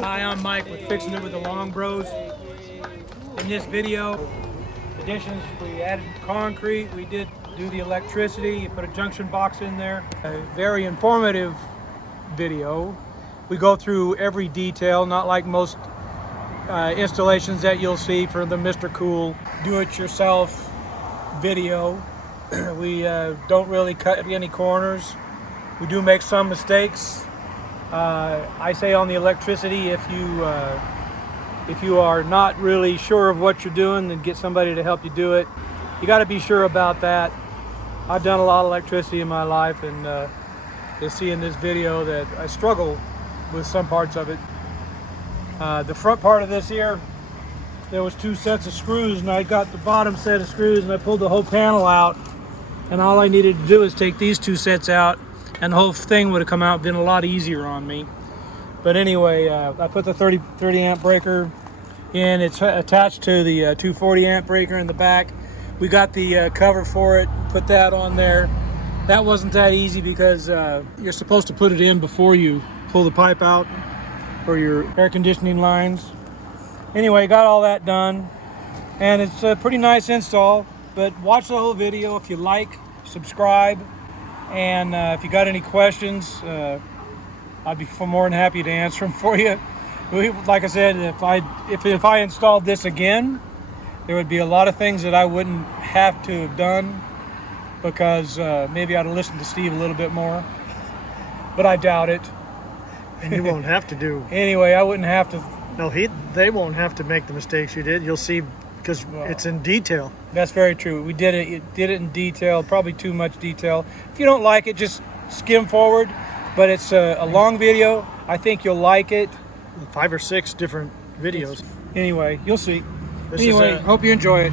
Hi, I'm Mike with Fixing It with the Long Bros. In this video, additions, we added concrete, we did do the electricity, you put a junction box in there. A very informative video. We go through every detail, not like most installations that you'll see for the MR.COOL do-it-yourself video. We don't really cut any corners. We do make some mistakes. I say on the electricity, if you are not really sure of what you're doing, then get somebody to help you do it. You got to be sure about that. I've done a lot of electricity in my life, and you'll see in this video that I struggle with some parts of it. The front part of this here, there was 2 sets of screws, and I got the bottom set of screws and I pulled the whole panel out, and all I needed to do is take these 2 sets out and the whole thing would have come out, been a lot easier on me. But anyway, I put the 30 amp breaker in. It's attached to the 240 amp breaker in the back. We got the cover for it, put that on there. That wasn't that easy because you're supposed to put it in before you pull the pipe out for your air conditioning lines. Anyway, got all that done, and it's a pretty nice install. But watch the whole video if you like, subscribe. And if you got any questions, I'd be more than happy to answer them for you. Like I said, if I installed this again, there would be a lot of things that I wouldn't have to have done because maybe I'd have listened to Steve a little bit more. But I doubt it. And you won't have to do. Anyway, I wouldn't have to. No, they won't have to make the mistakes you did. You'll see, because it's in detail. That's very true. We did it in detail, probably too much detail. If you don't like it, just skim forward. But it's a long video. I think you'll like it. 5 or 6 different videos. Anyway, you'll see. This Hope you enjoy it.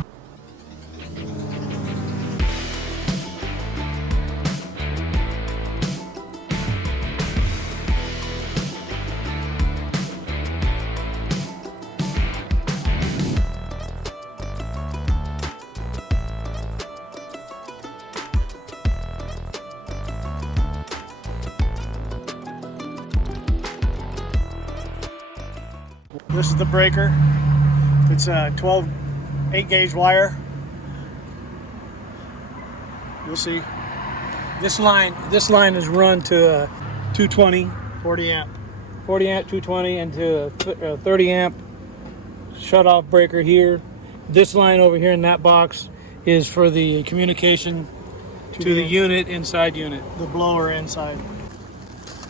This is the breaker. It's a 12 8-gauge wire. You'll see. This line is run to 220, 40 amp. 40 amp 220, and to a 30 amp shut-off breaker here. This line over here in that box is for the communication to the unit, inside unit. The blower inside.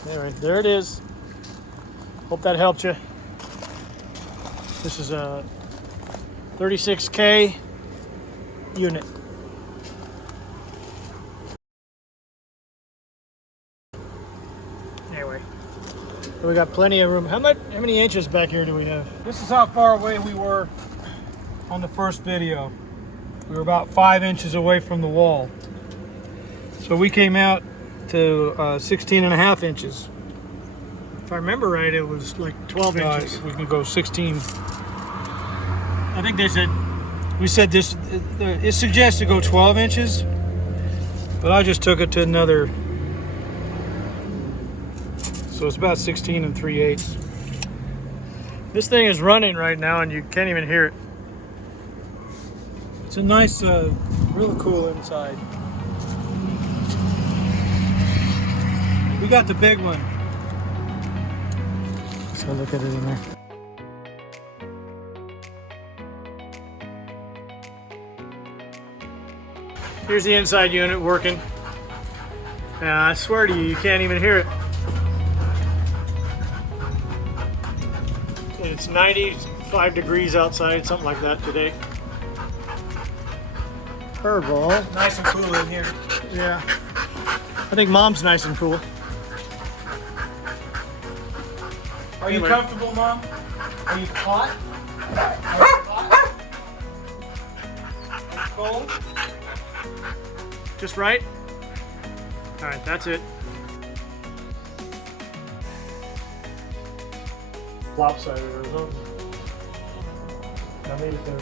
Anyway, there it is. Hope that helped you. This is a 36K unit. Anyway, so we got plenty of room. How many inches back here do we have? This is how far away we were on the first video. We were about 5 inches away from the wall. So we came out to 16 and a half inches. If I remember right, it was like 12 inches. We can go 16. I think they said, We said this, it suggests to go 12 inches, but I just took it to another, so it's about 16 3/8. this thing is running right now and you can't even hear it. It's a nice, really cool inside. We got the big one. So look at it in there. Here's the inside unit working. I swear to you, you can't even hear it. And it's 95 degrees outside, something like that today. Curveball. Nice and cool in here. Yeah. I think Mom's nice and cool. Are you comfortable, Mom? Are you hot? Are you hot? Cold? Just right? All right, that's it. Lopsided or something. I'll leave it there.